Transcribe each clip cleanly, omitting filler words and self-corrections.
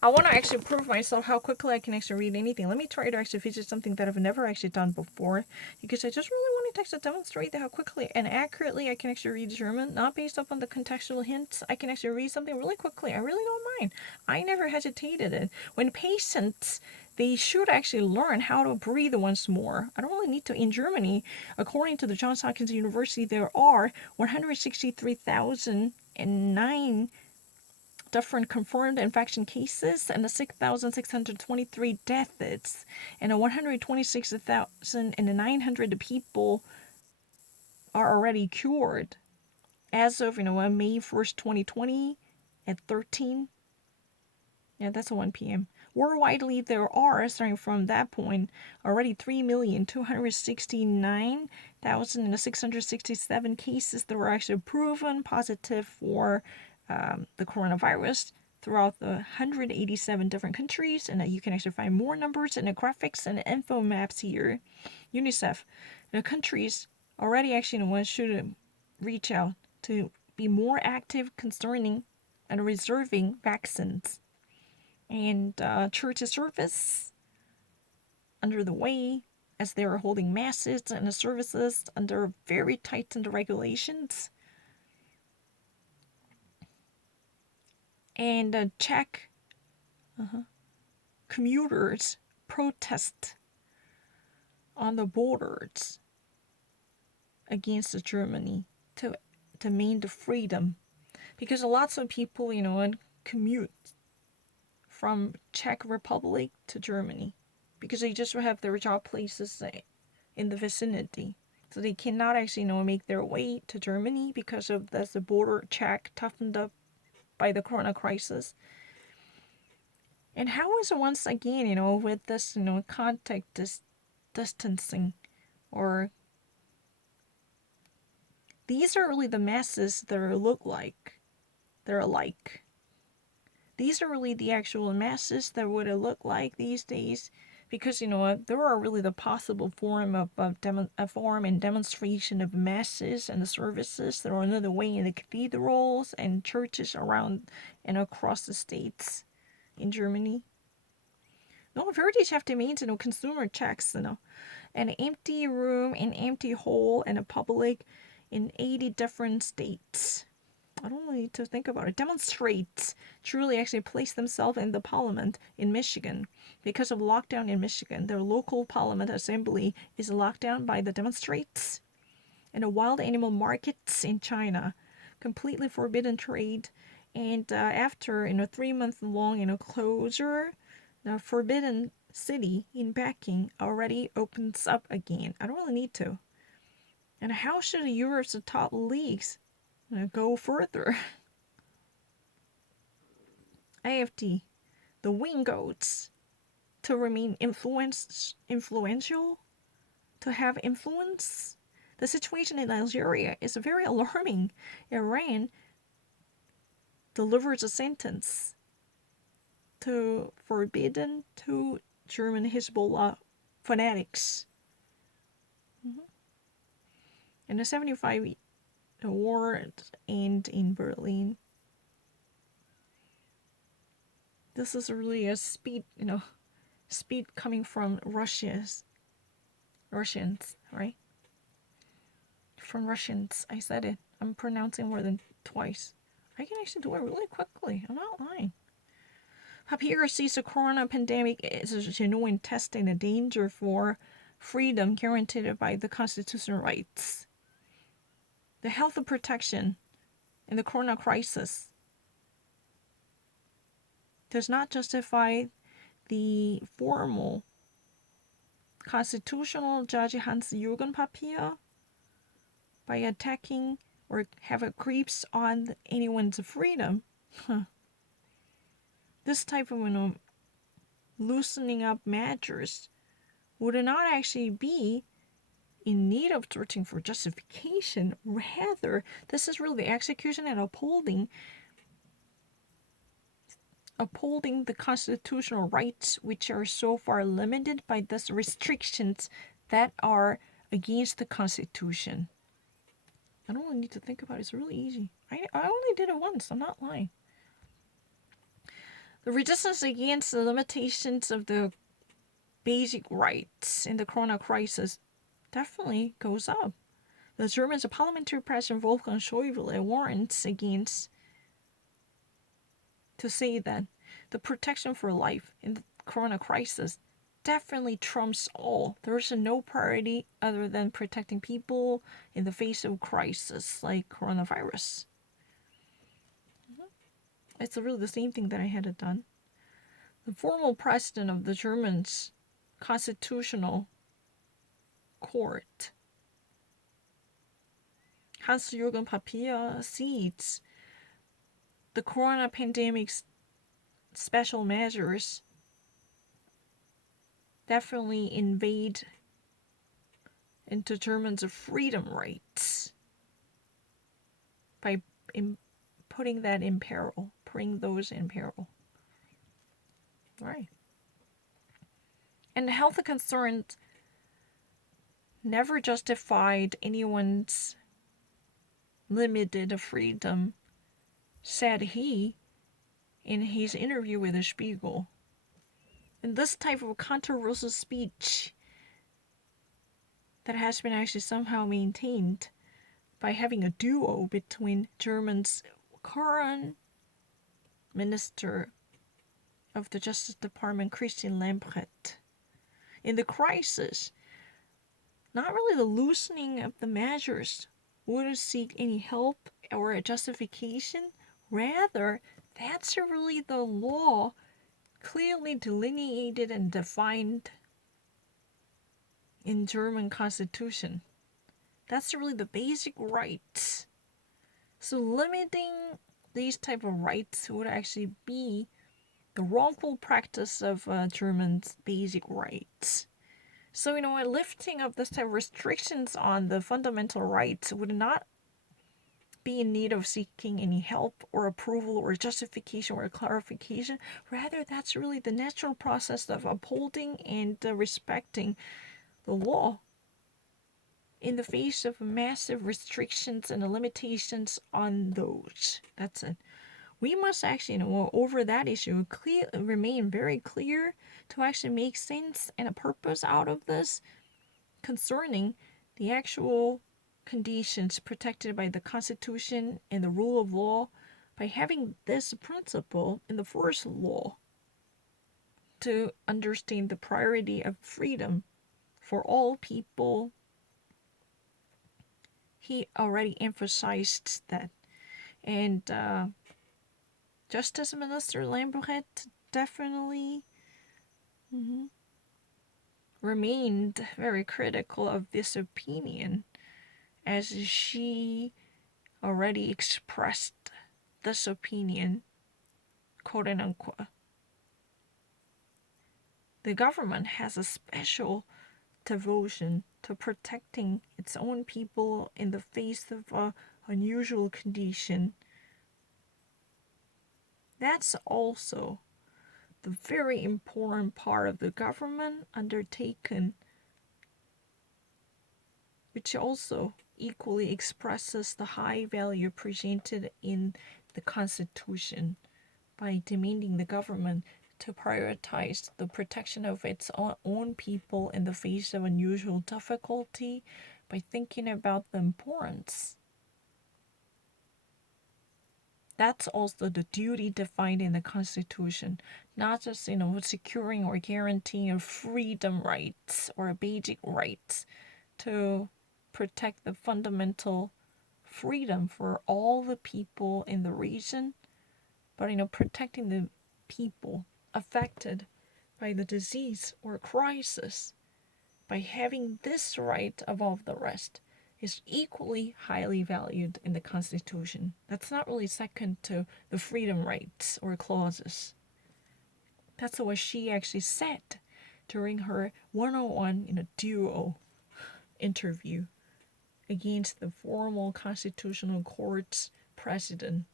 I want to actually prove myself how quickly I can actually read anything. Let me try to actually feature something that I've never actually done before, because I just really wanted to actually demonstrate how quickly and accurately I can actually read German, not based upon the contextual hints. I can actually read something really quickly. I really don't mind. I never hesitated it. When patients, they should actually learn how to breathe once more. I don't really need to. In Germany, according to the Johns Hopkins University, there are 163,009 different confirmed infection cases and 6,623 deaths, and 126,900 people are already cured as of May 1st, 2020 at 13. Yeah, that's 1 p.m. Worldwide, there are, starting from that point, already 3,269,667 cases that were actually proven positive for the coronavirus throughout the 187 different countries. And you can actually find more numbers in the graphics and the info maps here. UNICEF, the countries already actually should reach out to be more active concerning and reserving vaccines. And church service under the way, as they are holding masses and the services under very tightened regulations. And Czech commuters protest on the borders against Germany to maintain the freedom, because lots of people, commute from Czech Republic to Germany because they just have their job places in the vicinity. So they cannot actually, make their way to Germany because of the border check toughened up by the corona crisis. And how is it once again, with this, contact distancing, or these are really the masses that look like they're alike. These are really the actual masses that would look like these days, because there are really the possible form of a form and demonstration of masses and the services that are another way in the cathedrals and churches around and across the states in Germany. No, Wirtschaft means consumer checks, an empty room, an empty hole, and a public in 80 different states. I don't need to think about it. Demonstrates truly actually place themselves in the parliament in Michigan. Because of lockdown in Michigan, their local parliament assembly is locked down by the demonstrates. And the wild animal markets in China, completely forbidden trade. And after 3 month long closure, the forbidden city in Peking already opens up again. I don't really need to. And how should Europe's top leagues go further? AFD, the wing goats, to remain influential, to have influence. The situation in Algeria is very alarming. Iran delivers a sentence to forbidden two German Hezbollah fanatics. And the 75 war end in Berlin. This is really a speed coming from Russians, right? From Russians. I said it. I'm pronouncing more than twice. I can actually do it really quickly. I'm not lying. Papyrus sees the corona pandemic as a genuine test and a danger for freedom guaranteed by the constitutional rights. The health protection in the corona crisis does not justify the formal constitutional judge Hans-Jürgen Papier by attacking or have a creeps on anyone's freedom. This type of loosening up measures would not actually be in need of searching for justification. Rather, this is really the execution and upholding the constitutional rights, which are so far limited by these restrictions that are against the Constitution. I don't really need to think about it. It's really easy. I only did it once. I'm not lying. The resistance against the limitations of the basic rights in the Corona crisis definitely goes up. The German parliamentary president Wolfgang Schäuble warns against to say that the protection for life in the Corona crisis definitely trumps all. There is no priority other than protecting people in the face of crisis like coronavirus. It's really the same thing that I had done. The formal president of the German's constitutional court, Hans-Jürgen Papier, sees the corona pandemic's special measures definitely invade into Germans' freedom rights by putting that in peril, putting those in peril. Right. And health concerns never justified anyone's limited freedom, said he in his interview with the Spiegel. And this type of controversial speech that has been actually somehow maintained by having a duo between Germany's current Minister of the Justice Department, Christine Lambrecht. In the crisis, not really the loosening of the measures would seek any help or a justification. Rather, that's really the law clearly delineated and defined in German constitution. That's really the basic rights. So limiting these type of rights would actually be the wrongful practice of Germans' basic rights. So, a lifting of this type of restrictions on the fundamental rights would not be in need of seeking any help or approval or justification or clarification. Rather, that's really the natural process of upholding and respecting the law in the face of massive restrictions and limitations on those. That's it. We must actually, over that issue, remain very clear to actually make sense and a purpose out of this concerning the actual conditions protected by the Constitution and the rule of law by having this principle in the first law to understand the priority of freedom for all people. He already emphasized that. And Justice Minister Lambrecht definitely remained very critical of this opinion, as she already expressed this opinion, quote unquote. The government has a special devotion to protecting its own people in the face of an unusual condition. That's also the very important part of the government undertaken, which also equally expresses the high value presented in the Constitution by demanding the government to prioritize the protection of its own people in the face of unusual difficulty by thinking about the importance. That's also the duty defined in the Constitution, not just, securing or guaranteeing freedom rights or basic rights to protect the fundamental freedom for all the people in the region, but, protecting the people affected by the disease or crisis by having this right above the rest is equally highly valued in the Constitution. That's not really second to the freedom rights or clauses. That's what she actually said during her one-on-one duo interview against the formal Constitutional Court's president,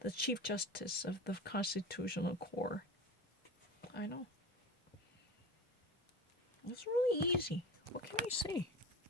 the Chief Justice of the Constitutional Court. I know. It's really easy. What can I say?